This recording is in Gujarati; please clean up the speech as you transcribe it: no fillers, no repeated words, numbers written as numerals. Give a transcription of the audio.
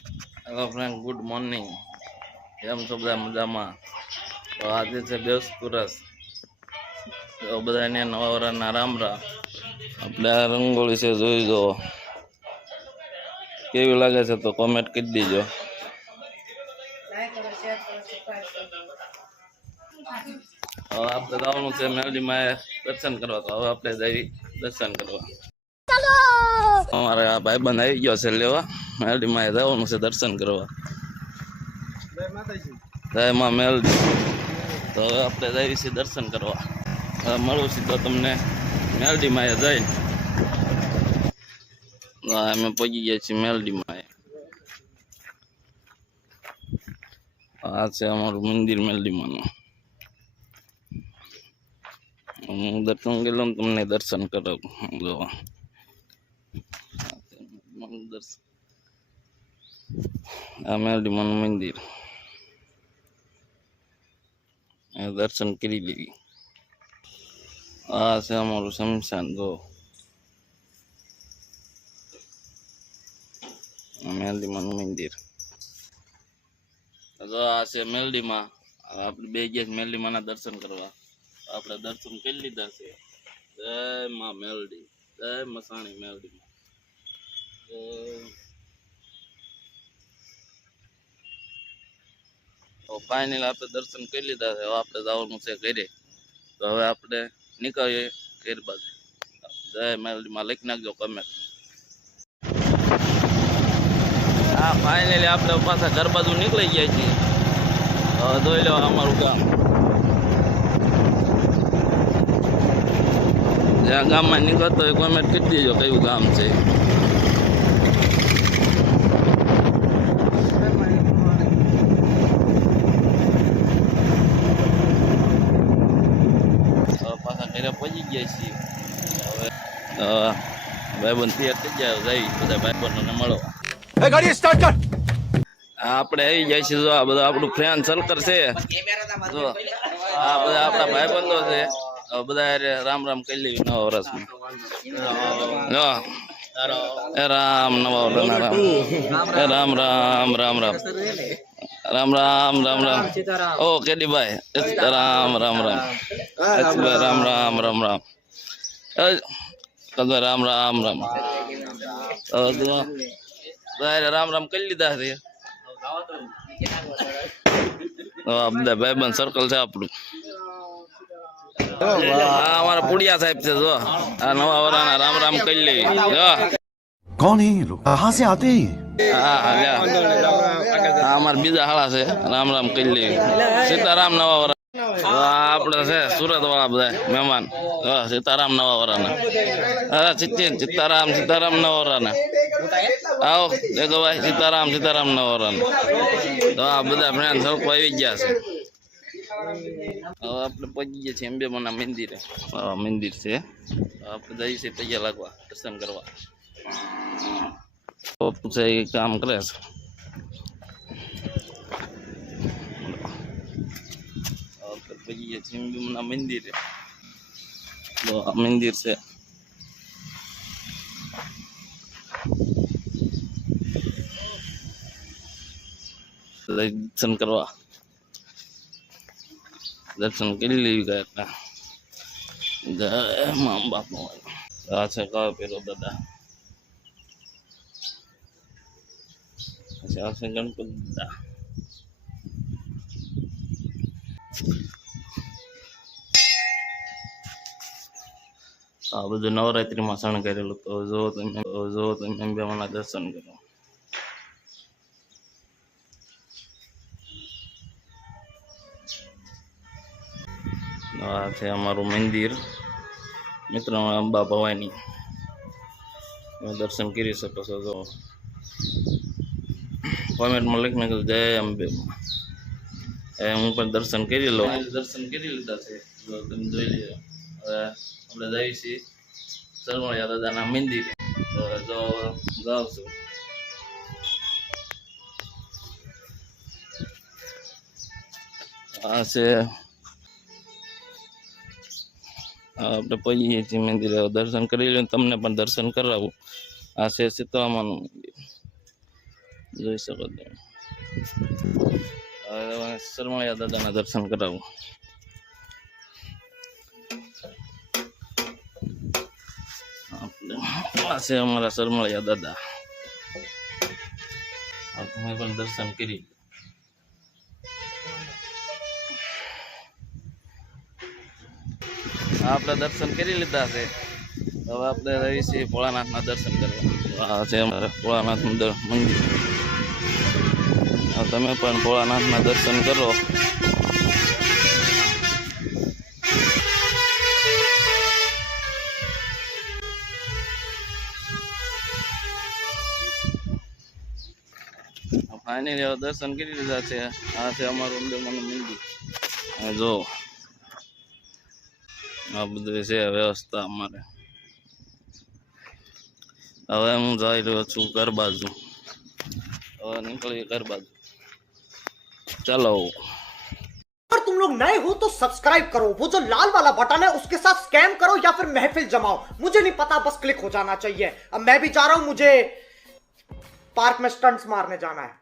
Hello friend, good morning. કેમ છો બધા મજામાં? તો આજે છે બેસતુરસ. તો બધાને નવા વરાના રામ રામ. આપણે આ રંગોળી છે, જોઈ દો કેવી લાગે છે તો કોમેન્ટ કરી દીજો. હવે આપણે જવાનું છે મેલડીમાં દર્શન કરવા. તો હવે આપણે જઈ દર્શન કરવા. અમારે આ ભાઈબંધ આવી ગયો છે લેવા. મેલડીમાં જવાનું છે દર્શન કરવા. જય માં મેલડી. તો હવે આપણે જઈએ છીએ દર્શન કરવા. હવે મળું છું તો તમને મેલડીમાં જઈને. અમે પહોંચી ગયા છીએ મેલડીમાં. આ છે અમારું મંદિર મેલડીમાંનું. હું દર્શન ગયેલો તમને દર્શન કરાવું. જોવા આ મેલડીમાંનું મંદિર. દર્શન કરી લેવી. આ છે અમારું શમશાન. જો મેલડીમાંનું મંદિર. તો આ છે મેલડીમાં. આપણે બે ગયા મેલડીમાંના દર્શન કરવા. આપણે દર્શન કરી લીધા છે. જય માં મેલડી, જય મસાણી મેલડીમાં. તો ફાઇનલ આપણે દર્શન કરી લીધા છે. હવે આપણે જવાનું છે ઘરે. તો હવે આપણે નીકળીએ ઘર બાજુ. જય મેલડીમાં લખી નાખજો કમેન્ટ. હા, ફાઇનલી આપણે પાછા ઘર બાજુ નીકળી ગયા છીએ. હવે જોઈ લો અમારું ગામ. જ્યાં ગામમાં નીકળતો હોય કોમેન્ટ કરી દેજો કયું ગામ છે. પાછા ઘરે પહોંચી ગયા છીએ. હવે ભાઈબંધ તૈયાર થઈ જાય. જઈ બધા ભાઈબંધોને મળવા. આપણે આવી જાય છે. જો આ બધા આપણું ફ્રેન્ડ સર્કલ છે. જો આ બધા આપણા ભાઈબંધો છે. બધા રામ રામ કહી લેવી નવા વર્ષમાં. રામ નવા વર્ષના રામ. રામ રામ રામ રામ રામ રામ રામ રામ. ઓ કેડીભાઈ રામ રામ રામ. રામ રામ રામ રામ. રામ રામ રામ. રામ રામ કરી લીધા છે. બધા ભાઈબંધ સર્કલ છે આપણું. અમારા પુડિયા સાહેબ છે. જો આ નવા વરાના રામ રામ કરી લેવી. कौन है ये लोग कहां से आते हैं અમારા બીજા હાળા છે. રામ રામ કરી લેવી. સીતારામ નવા વરા. આપડે છે સુરત વાળા બધા મહેમાન. સીતારામ નવા વરાના. સીતારામ સીતારામ નવા વરાના. આવો દેખો ભાઈ, સીતારામ સીતારામ નવા વરાના. તો આ બધા ફ્રેન્ડ સર્કલ આવી ગયા છે. હવે આપણે પહોંચી ગયા છીએ અંબેમાના મંદિરે. મંદિર છે. આપણે જઈએ છીએ પૈયા લાગવા, દર્શન કરવા. પૂછે એ કામ કરે છે. પહોંચી ગયા છીએ અંબેમાના મંદિરે. તો આ મંદિર છે. દર્શન કરવા. દર્શન કરી લેવી ગયા. જય મા બાપુ. આ છે કાળો પેલો દાદા. આ છે ગણપતિ દાદા. આ બધું નવરાત્રીમાં શણગારેલું. તો જો તમે અંબેમાના દર્શન કરો. આ છે અમારું મંદિર મિત્રો અંબા ભવાની. દર્શન કરી શકો છો. જો કોમેન્ટમાં લખી નાખજો જય અંબેમાં. હું પણ દર્શન કરી લઉં. દર્શન કરી લીધા છે. તમે જોઈ લો. હવે આપણે જઈએ છીએ સરવણિયા દાદાના મંદિરે. જો જાઉં છું. આ છે આપણે પહોંચીએ છીએ મંદિરે. દર્શન કરી લઈએ. તમને પણ દર્શન કરાવું. આ છે સીતારામનું મંદિર. જોઈ શકો તમે. હવે સરમળિયા દાદાના દર્શન કરાવું. આ છે અમારા સરમળિયા દાદા. તમે પણ દર્શન કરી. આપણે દર્શન કરી લીધા છે. હવે આપણે રહી છીએ ભોળાનાથના દર્શન કરવા. આ છે અમારા ભોળાનાથનું મંદિર. તમે પણ ભોળાનાથના દર્શન કરો. ફાઇનલી હવે દર્શન કરી લીધા છે. આ છે અમારું અંબેમાનું મંદિર. જો આ બધું છે વ્યવસ્થા અમારે. હવે હું જઈ રહ્યો છું ઘર બાજુ. હવે નીકળીએ ઘર બાજુ. चलो अगर तुम लोग नए हो तो सब्सक्राइब करो, वो जो लाल वाला बटन है उसके साथ स्कैम करो या फिर महफिल जमाओ, मुझे नहीं पता, बस क्लिक हो जाना चाहिए। अब मैं भी जा रहा हूं, मुझे पार्क में स्टंट्स मारने जाना है।